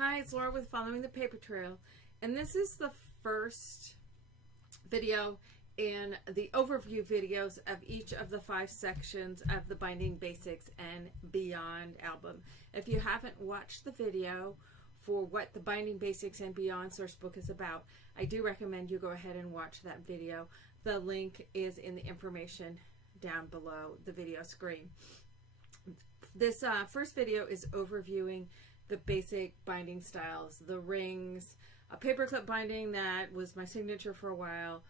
Hi, it's Laura with Following the Paper Trail, and this is the first video in the overview videos of each of the 5 sections of the Binding Basics and Beyond album. If you haven't watched the video for what the Binding Basics and Beyond source book is about, I do recommend you go ahead and watch that video. The link is in the information down below the video screen. This first video is overviewing the basic binding styles, the rings, a paperclip binding that was my signature for a while,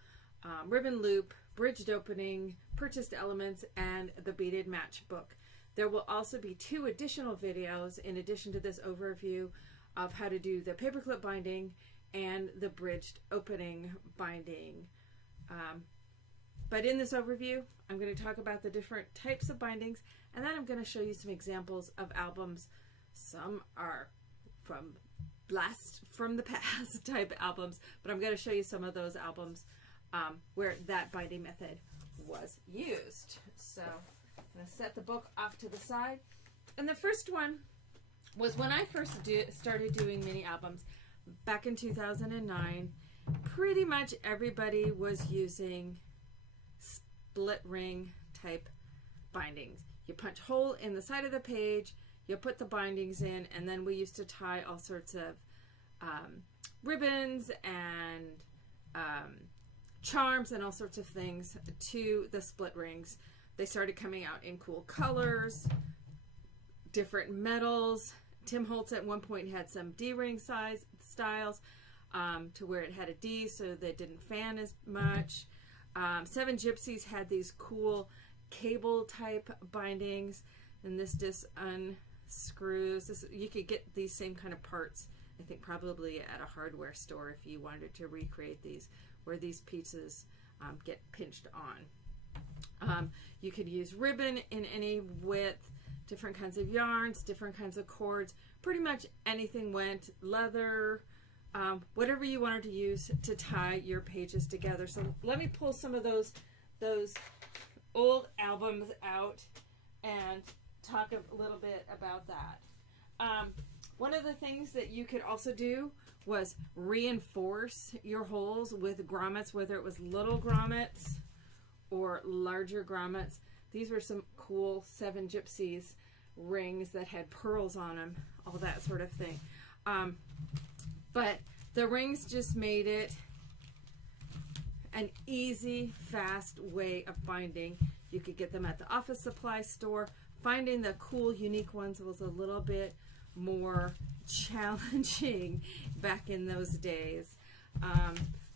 ribbon loop, bridged opening, purchased elements, and the beaded matchbook. There will also be 2 additional videos in addition to this overview of how to do the paperclip binding and the bridged opening binding. But in this overview, I'm going to talk about the different types of bindings, and then I'm going to show you some examples of albums. Some are from blast from the past type albums, but I'm going to show you some of those albums where that binding method was used. So I'm going to set the book off to the side. And the first one was when I first started doing mini albums back in 2009. Pretty much everybody was using split ring type bindings. You punch a hole in the side of the page, you put the bindings in, and then we used to tie all sorts of ribbons and charms and all sorts of things to the split rings. They started coming out in cool colors, different metals. Tim Holtz at one point had some D-ring size styles to where it had a D so that it didn't fan as much. Seven Gypsies had these cool cable type bindings, and this just unscrews. You could get these same kind of parts, I think, probably at a hardware store if you wanted to recreate these, where these pieces get pinched on. You could use ribbon in any width, different kinds of yarns, different kinds of cords. Pretty much anything went. Leather, whatever you wanted to use to tie your pages together. So let me pull some of those old albums out and talk a little bit about that. One of the things that you could also do was reinforce your holes with grommets, whether it was little grommets or larger grommets. These were some cool Seven Gypsies rings that had pearls on them, all that sort of thing. But the rings just made it an easy, fast way of binding. You could get them at the office supply store. Finding the cool, unique ones was a little bit more challenging back in those days.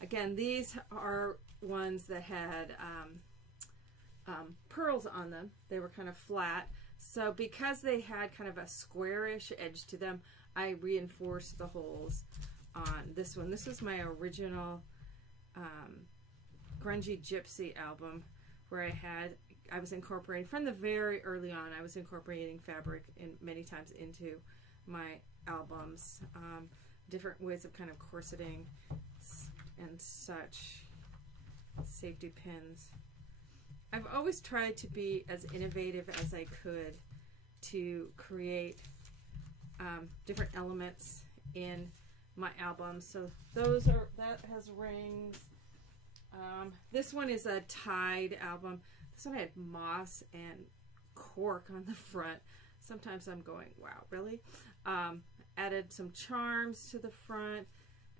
Again, these are ones that had pearls on them. They were kind of flat. So because they had kind of a squarish edge to them, I reinforced the holes on this one. This was my original Grungy Gypsy album, where I was incorporating, from the very early on, I was incorporating fabric many times into my albums. Different ways of kind of corseting and such. Safety pins. I've always tried to be as innovative as I could to create different elements in my albums. So that has rings. This one is a tied album. This one had moss and cork on the front. Sometimes I'm going, wow, really? Added some charms to the front,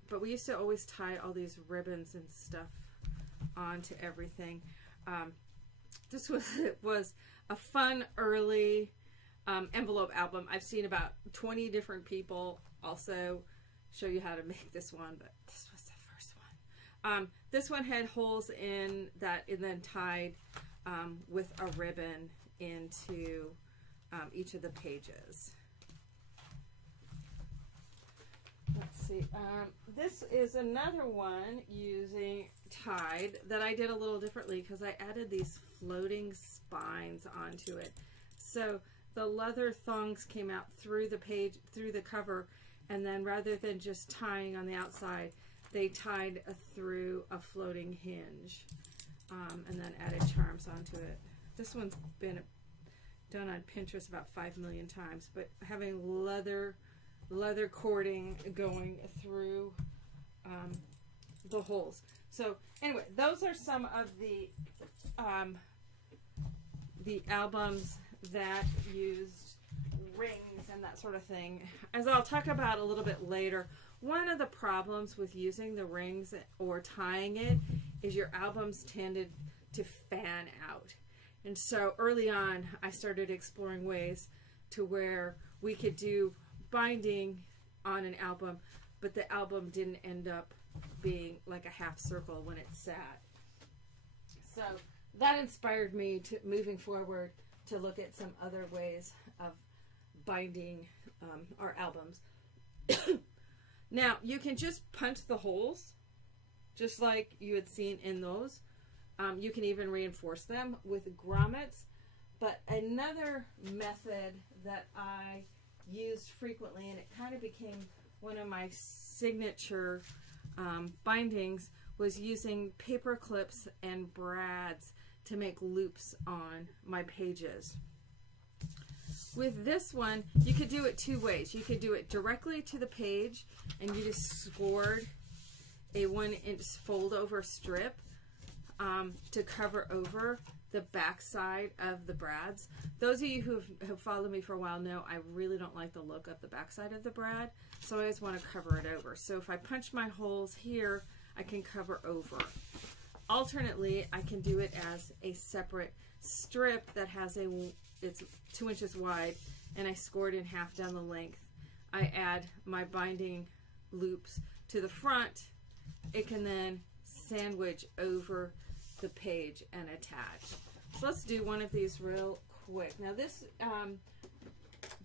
but we used to always tie all these ribbons and stuff onto everything. This was a fun early envelope album. I've seen about 20 different people also show you how to make this one, but this was the first one. This one had holes in that and then tied with a ribbon into each of the pages. Let's see. This is another one using tied that I did a little differently because I added these floating spines onto it. So the leather thongs came out through the page, through the cover, and then rather than just tying on the outside, they tied through a floating hinge and then added charms onto it. This one's been done on Pinterest about 5 million times, but having leather leather cording going through the holes. So anyway, those are some of the albums that used rings and that sort of thing. As I'll talk about a little bit later, one of the problems with using the rings or tying it is your albums tended to fan out. And so early on, I started exploring ways to where we could do binding on an album, but the album didn't end up being like a half circle when it sat. So that inspired me to moving forward to look at some other ways of binding our albums. Now, you can just punch the holes, just like you had seen in those. You can even reinforce them with grommets. But another method that I used frequently, and it kind of became one of my signature bindings, was using paper clips and brads to make loops on my pages. With this one, you could do it two ways. You could do it directly to the page, and you just scored a 1-inch fold over strip to cover over the back side of the brads. Those of you who have followed me for a while know I really don't like the look of the back side of the brad, so I always want to cover it over. So if I punch my holes here, I can cover over. Alternately, I can do it as a separate strip that has it's 2 inches wide, and I scored in half down the length. I add my binding loops to the front. It can then sandwich over the page and attach. So let's do one of these real quick. Now this,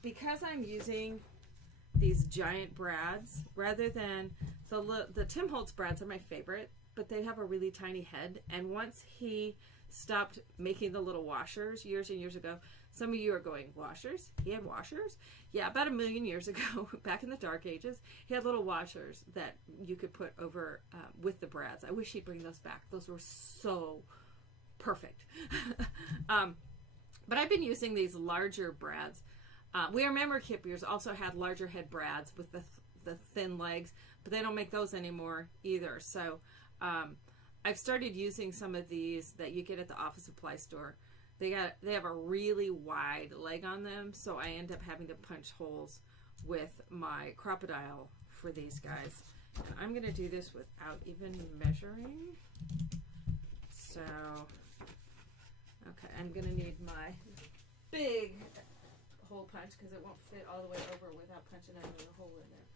because I'm using these giant brads, rather than the Tim Holtz brads are my favorite, but they have a really tiny head. And once he stopped making the little washers years and years ago, some of you are going, washers? He had washers? Yeah, about 1 million years ago, back in the dark ages, he had little washers that you could put over with the brads. I wish he'd bring those back. Those were so perfect. But I've been using these larger brads. We Remember Kippers also had larger head brads with the thin legs, but they don't make those anymore either. So I've started using some of these that you get at the office supply store. They have a really wide leg on them, so I end up having to punch holes with my crocodile for these guys. And I'm going to do this without even measuring. So, okay, I'm going to need my big hole punch because it won't fit all the way over without punching another hole in there.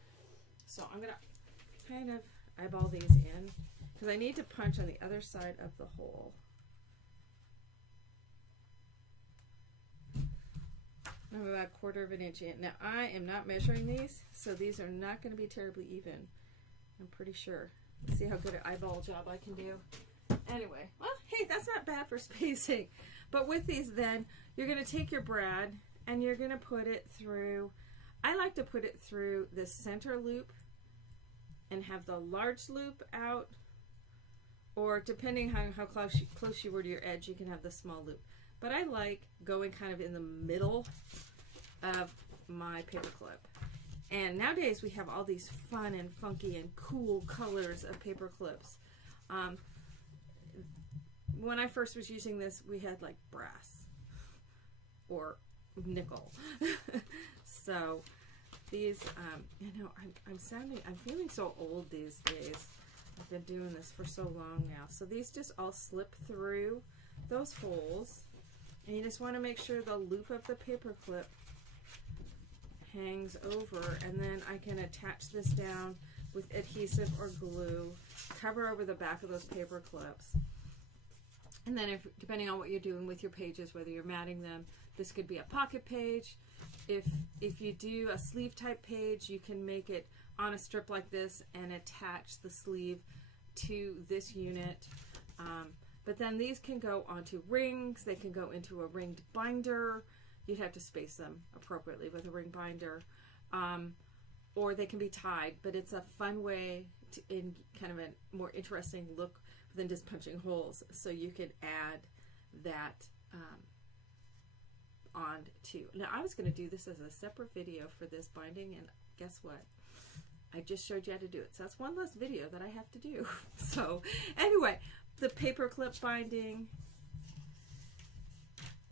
So I'm going to kind of eyeball these in because I need to punch on the other side of the hole. I'm about 1/4 of an inch in. Now I am not measuring these, so these are not going to be terribly even. I'm pretty sure. Let's see how good an eyeball job I can do. Anyway, well, hey, that's not bad for spacing. But with these then, you're going to take your brad and you're going to put it through, I like to put it through the center loop and have the large loop out, or depending how close you were to your edge, you can have the small loop. But I like going kind of in the middle of my paper clip. And nowadays we have all these fun and funky and cool colors of paper clips. When I first was using this, we had like brass or nickel. So these, you know, I'm feeling so old these days. I've been doing this for so long now. So these just all slip through those holes. And you just want to make sure the loop of the paper clip hangs over, and then I can attach this down with adhesive or glue, cover over the back of those paper clips. And then depending on what you're doing with your pages, whether you're matting them, this could be a pocket page. If you do a sleeve type page, you can make it on a strip like this and attach the sleeve to this unit. But then these can go onto rings, they can go into a ringed binder. You'd have to space them appropriately with a ring binder. Or they can be tied, but it's a fun way to, in kind of a more interesting look than just punching holes. So you could add that on too. Now I was going to do this as a separate video for this binding, and guess what? I just showed you how to do it. So that's one less video that I have to do. So anyway, the paper clip binding.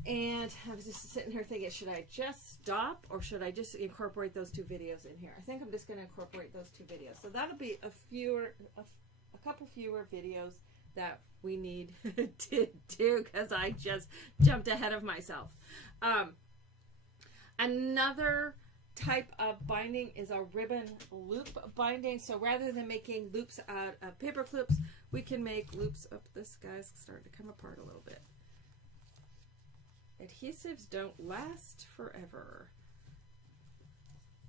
And I was just sitting here thinking, should I just stop or should I just incorporate those 2 videos in here? I think I'm just going to incorporate those 2 videos. So that'll be a couple fewer videos that we need to do because I just jumped ahead of myself. Another type of binding is a ribbon loop binding. So rather than making loops out of paper clips, we can make loops. Oh, this guy's starting to come apart a little bit. Adhesives don't last forever.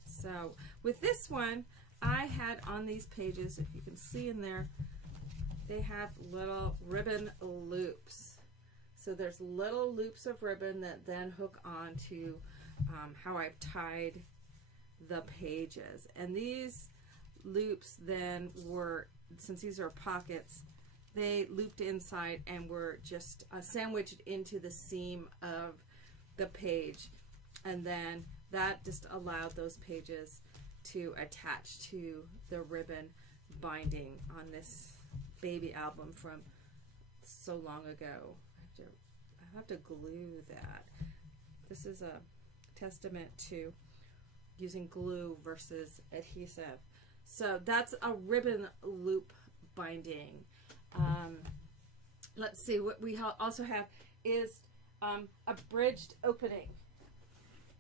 So with this one, I had on these pages, if you can see in there, they have little ribbon loops. So there's little loops of ribbon that then hook on to how I've tied the pages. And these loops then were, since these are pockets, they looped inside and were just sandwiched into the seam of the page. And then that just allowed those pages to attach to the ribbon binding on this baby album from so long ago. I have to glue that. This is a testament to using glue versus adhesive. So that's a ribbon loop binding. Let's see, what we also have is a bridged opening.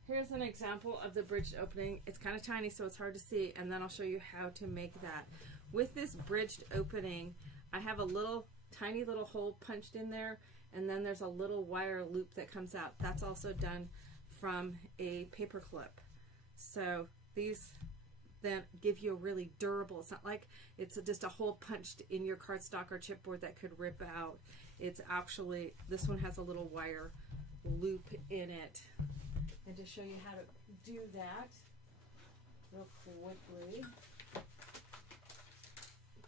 Here's an example of the bridged opening. It's kind of tiny, so it's hard to see, and then I'll show you how to make that. With this bridged opening, I have a little tiny little hole punched in there, and then there's a little wire loop that comes out. That's also done from a paper clip. So these then give you a really durable, it's not like it's just a hole punched in your cardstock or chipboard that could rip out. It's actually, this one has a little wire loop in it. And to show you how to do that real quickly,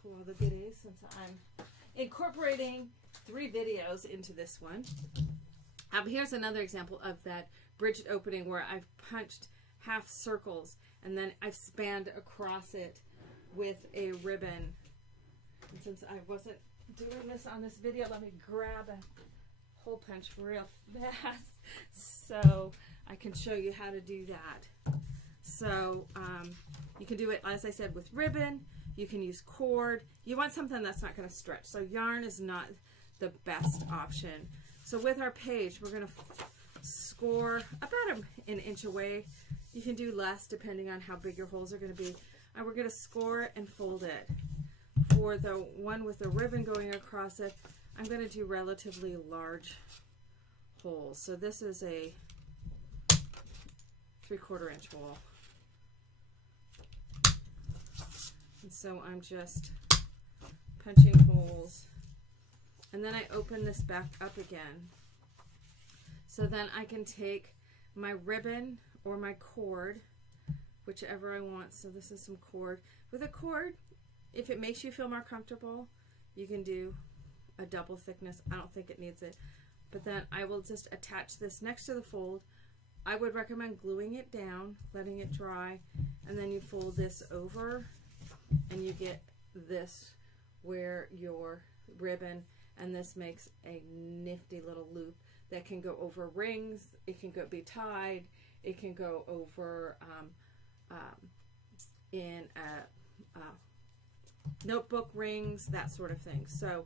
pull all the goodies since I'm incorporating 3 videos into this one. Here's another example of that bridged opening where I've punched half circles and then I've spanned across it with a ribbon. And since I wasn't doing this on this video, let me grab a hole punch real fast so I can show you how to do that. So you can do it, as I said, with ribbon. You can use cord. You want something that's not going to stretch. So yarn is not the best option. So with our page, we're going to score about an inch away. You can do less depending on how big your holes are going to be. And we're going to score and fold it. For the one with the ribbon going across it, I'm going to do relatively large holes. So this is a 3/4 inch hole. And so I'm just punching holes. And then I open this back up again. So then I can take my ribbon or my cord, whichever I want. So this is some cord. With a cord, if it makes you feel more comfortable, you can do a double thickness. I don't think it needs it. But then I will just attach this next to the fold. I would recommend gluing it down, letting it dry, and then you fold this over and you get this where your ribbon, and this makes a nifty little loop that can go over rings, it can be tied, it can go over in a notebook rings, that sort of thing. So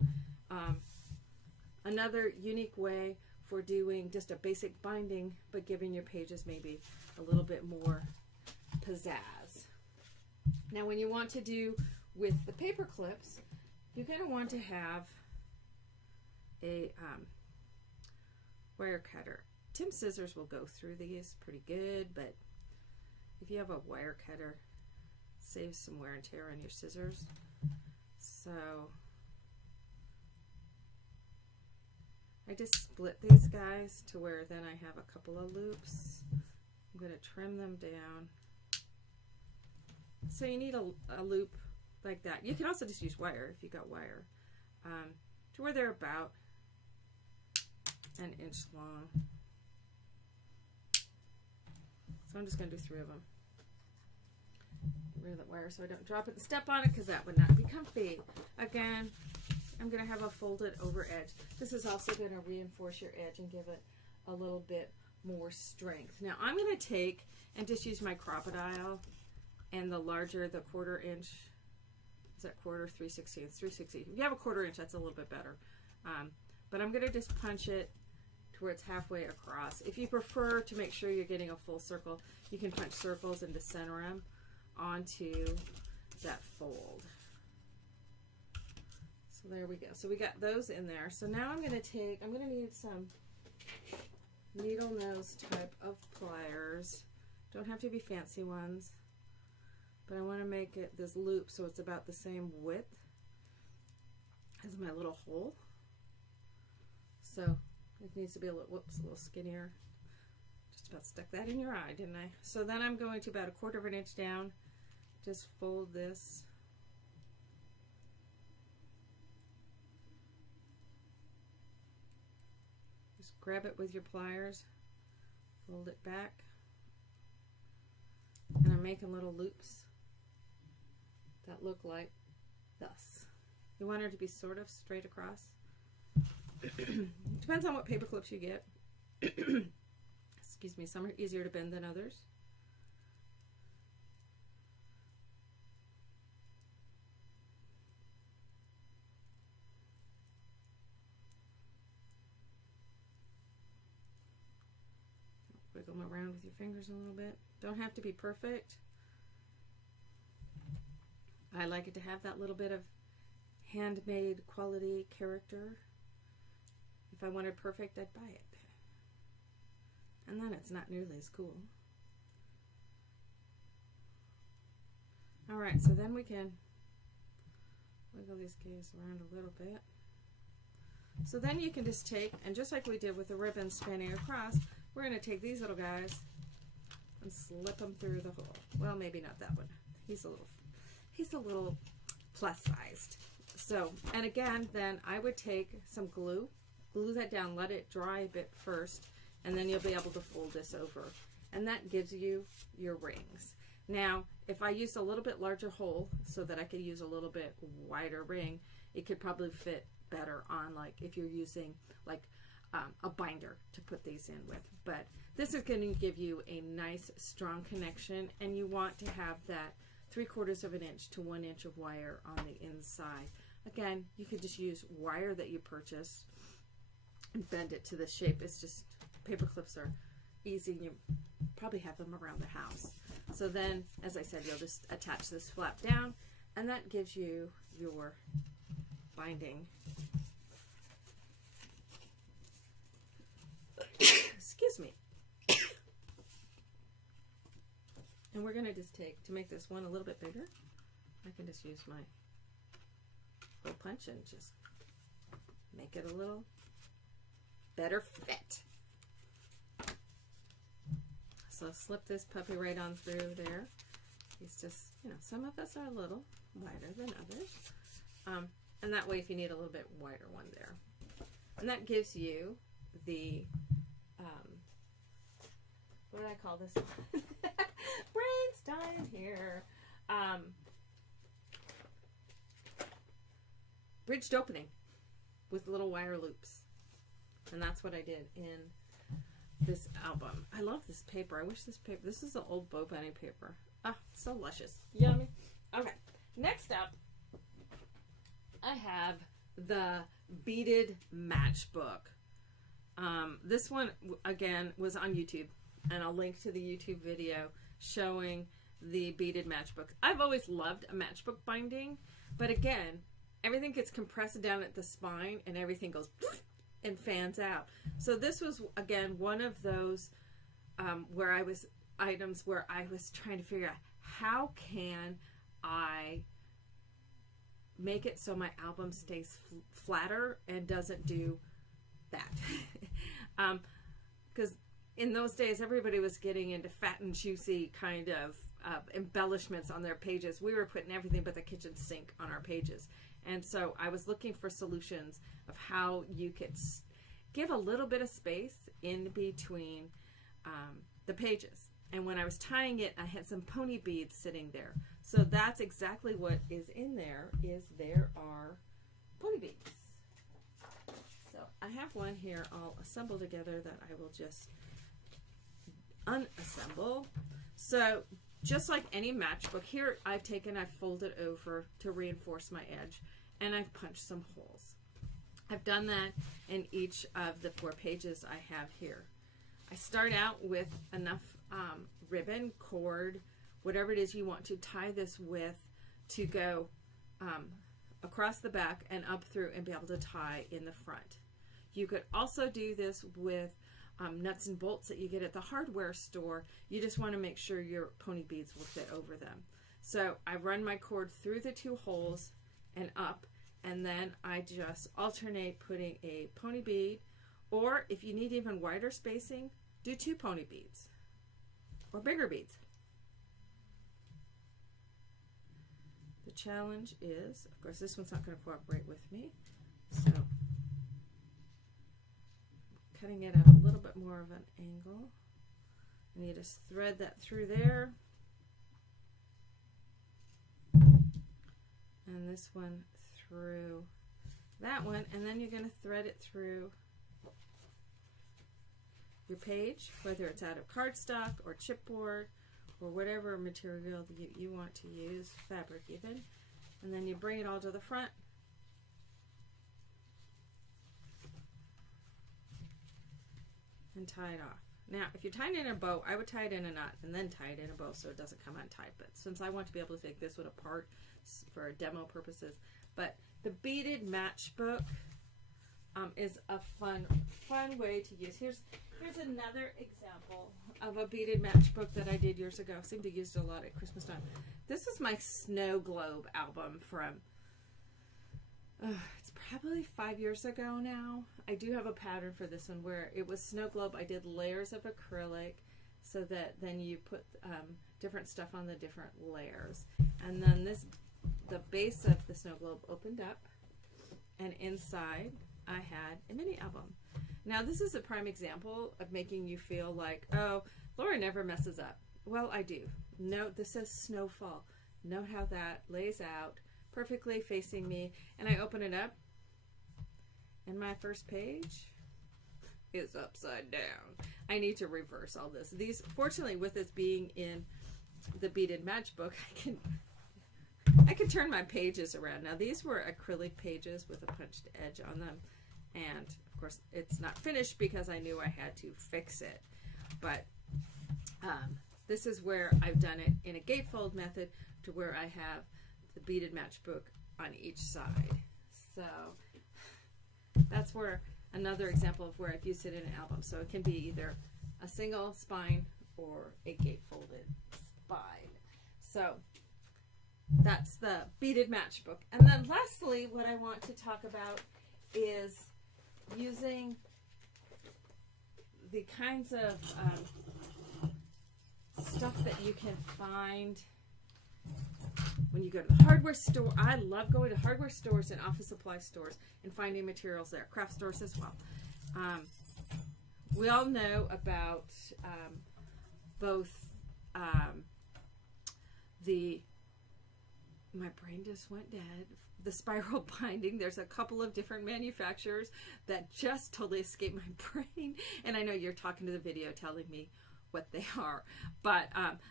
another unique way for doing just a basic binding, but giving your pages maybe a little bit more pizzazz. Now when you want to do with the paper clips, you're going to want to have a wire cutter. Tim's scissors will go through these pretty good, but if you have a wire cutter, saves some wear and tear on your scissors. So I just split these guys to where then I have a couple of loops. I'm going to trim them down. So you need a loop like that. You can also just use wire if you got wire, to where they're about an inch long. So I'm just going to do 3 of them. rid of the wire so I don't drop it and step on it, because that would not be comfy. Again, I'm going to have a folded over edge. This is also going to reinforce your edge and give it a little bit more strength. Now I'm going to take and just use my crocodile, and the larger, the 1/4 inch, is that 1/4, 3/16? It's 3/16. If you have a 1/4 inch, that's a little bit better. But I'm going to just punch it to where it's halfway across. If you prefer to make sure you're getting a full circle, you can punch circles and just center them onto that fold. So there we go. So we got those in there. So now I'm going to need some needle nose type of pliers. Don't have to be fancy ones, but I want to make it this loop so it's about the same width as my little hole. So it needs to be a little, whoops, a little skinnier. Just about stuck that in your eye, didn't I? So then I'm going to about 1/4 inch down, just fold this. Just grab it with your pliers, fold it back, and I'm making little loops that look like this. You want her to be sort of straight across. Depends on what paper clips you get. Excuse me, some are easier to bend than others. Wiggle them around with your fingers a little bit. Don't have to be perfect. I like it to have that little bit of handmade quality character. If I wanted perfect, I'd buy it. And then it's not nearly as cool. Alright, so then we can wiggle these guys around a little bit. So then you can just take, and just like we did with the ribbon spanning across, we're going to take these little guys and slip them through the hole. Well, maybe not that one. He's a little plus sized. So, and again, then I would take some glue that down, let it dry a bit first, and then you'll be able to fold this over. And that gives you your rings. Now, if I used a little bit larger hole so that I could use a little bit wider ring, it could probably fit better on, like if you're using like a binder to put these in with. But this is going to give you a nice strong connection, and you want to have that 3/4 inch to 1 inch of wire on the inside. Again, you could just use wire that you purchase and bend it to the shape. It's just, paper clips are easy, and you probably have them around the house. So then, as I said, you'll just attach this flap down, and that gives you your binding. Excuse me. And we're going to just take, to make this one a little bit bigger, I can just use my hole punch and just make it a little better fit. So slip this puppy right on through there. He's just, you know, some of us are a little wider than others. And that way, if you need a little bit wider one there. And that gives you the, what do I call this one? Brain's dying here. Bridged opening with little wire loops. And that's what I did in this album. I love this paper. I wish this paper, this is the old Bo Bunny paper. Ah, so luscious. Yummy. Okay, next up, I have the beaded matchbook. This one, again, was on YouTube, and I'll link to the YouTube video showing the beaded matchbook. I've always loved a matchbook binding, but again, everything gets compressed down at the spine, and everything goes and fans out. So this was, again, one of those items where I was trying to figure out, how can I make it so my album stays flatter and doesn't do that? Because in those days, everybody was getting into fat and juicy kind of embellishments on their pages. We were putting everything but the kitchen sink on our pages. And so I was looking for solutions of how you could give a little bit of space in between the pages. And when I was tying it, I had some pony beads sitting there. So that's exactly what is in there, is there are pony beads. So I have one here all assembled together that I will just unassemble. So just like any matchbook, here I've folded over to reinforce my edge, and I've punched some holes. I've done that in each of the 4 pages I have here. I start out with enough ribbon, cord, whatever it is you want to tie this with to go across the back and up through and be able to tie in the front. You could also do this with nuts and bolts that you get at the hardware store. You just want to make sure your pony beads will fit over them. So I run my cord through the 2 holes and up, and then I just alternate putting a pony bead, or if you need even wider spacing, do 2 pony beads or bigger beads. The challenge is, of course, this one's not going to cooperate with me, so cutting it at a little bit more of an angle, and you just thread that through there, and this one through that one, and then you're going to thread it through your page, whether it's out of cardstock or chipboard or whatever material you want to use, fabric even, and then you bring it all to the front. And tie it off. Now, if you're tying it in a bow, I would tie it in a knot and then tie it in a bow so it doesn't come untied. But since I want to be able to take this one apart for demo purposes, but the beaded matchbook is a fun way to use. Here's another example of a beaded matchbook that I did years ago. I seem to use it a lot at Christmas time. This is my snow globe album from it's probably 5 years ago now. I do have a pattern for this one where it was snow globe. I did layers of acrylic so that then you put different stuff on the different layers. And then the base of the snow globe opened up, and inside I had a mini album. Now this is a prime example of making you feel like, oh, Laura never messes up. Well, I do. Note this says snowfall. Note how that lays out perfectly facing me, and I open it up, and my first page is upside down. I need to reverse all this. These, fortunately, with this being in the beaded matchbook, I can turn my pages around. Now these were acrylic pages with a punched edge on them, and of course it's not finished because I knew I had to fix it. But this is where I've done it in a gatefold method, to where I have the beaded matchbook on each side. So that's where another example of where I've used it in an album. So it can be either a single spine or a gatefolded spine. So that's the beaded matchbook. And then lastly, what I want to talk about is using the kinds of stuff that you can find when you go to the hardware store. I love going to hardware stores and office supply stores and finding materials there, craft stores as well. We all know about both my brain just went dead, the spiral binding. There's a couple of different manufacturers that just totally escaped my brain, and I know you're talking to the video telling me what they are, but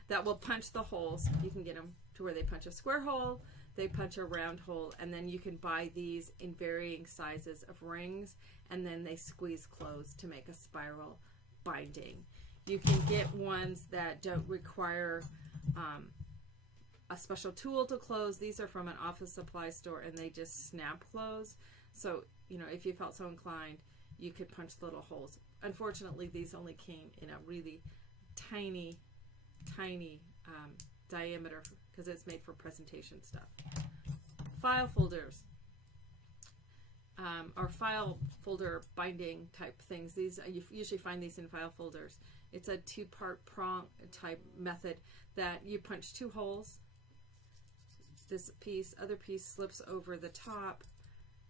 that will punch the holes. You can get them to where they punch a square hole, they punch a round hole, and then you can buy these in varying sizes of rings, and then they squeeze closed to make a spiral binding. You can get ones that don't require a special tool to close. These are from an office supply store, and they just snap close. So, you know, if you felt so inclined, you could punch little holes. Unfortunately, these only came in a really tiny diameter because it's made for presentation stuff. File folders or file folder binding type things. These you usually find these in file folders. It's a two-part prong type method that you punch 2 holes. This piece, other piece slips over the top,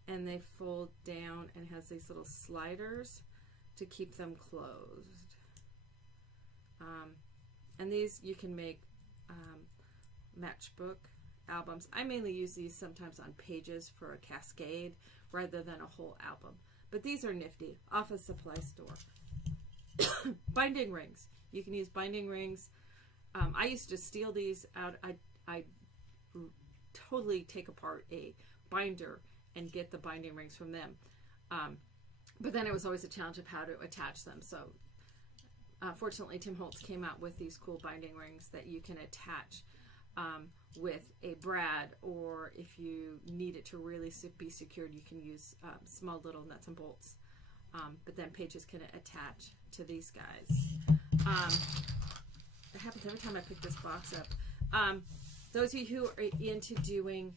and they fold down and has these little sliders to keep them closed. And these you can make matchbook albums. I mainly use these sometimes on pages for a cascade rather than a whole album. But these are nifty. Office supply store. Binding rings. You can use binding rings. I used to steal these out. I totally take apart a binder and get the binding rings from them. But then it was always a challenge of how to attach them. So fortunately, Tim Holtz came out with these cool binding rings that you can attach with a brad, or if you need it to really be secured, you can use small little nuts and bolts. But then pages can attach to these guys. It happens every time I pick this box up. Those of you who are into doing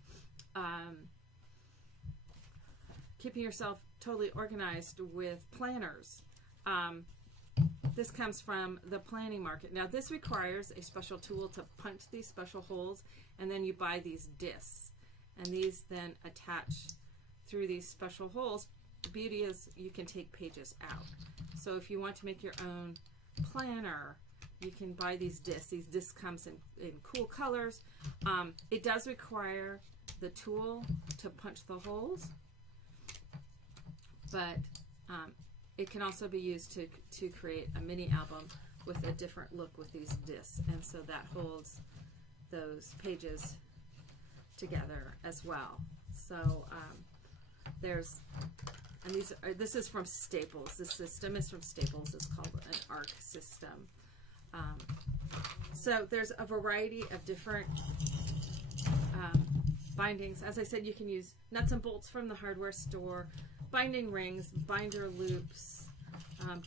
keeping yourself totally organized with planners, this comes from the planning market. Now this requires a special tool to punch these special holes, and then you buy these discs, and these then attach through these special holes. The beauty is you can take pages out. So if you want to make your own planner, you can buy these discs. These discs comes in cool colors. It does require the tool to punch the holes, but it can also be used to create a mini album with a different look with these discs, and so that holds those pages together as well. So and this is from Staples. This system is from Staples. It's called an ARC system. So there's a variety of different bindings. As I said, you can use nuts and bolts from the hardware store, binding rings, binder loops,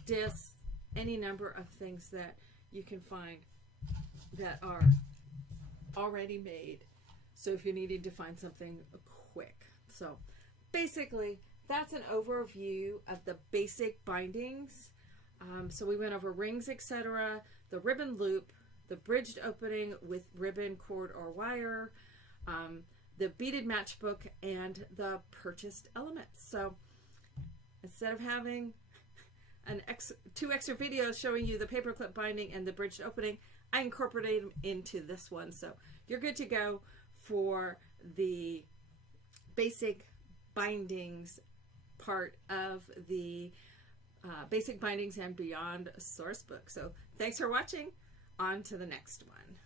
discs, any number of things that you can find that are already made. So if you're needing to find something quick. So basically, that's an overview of the basic bindings. So we went over rings, etc., the ribbon loop, the bridged opening with ribbon, cord, or wire, the beaded matchbook, and the purchased elements. So instead of having two extra videos showing you the paperclip binding and the bridged opening, I incorporated them into this one. So you're good to go for the basic bindings part of the Basic Bindings and Beyond source book. So thanks for watching. On to the next one.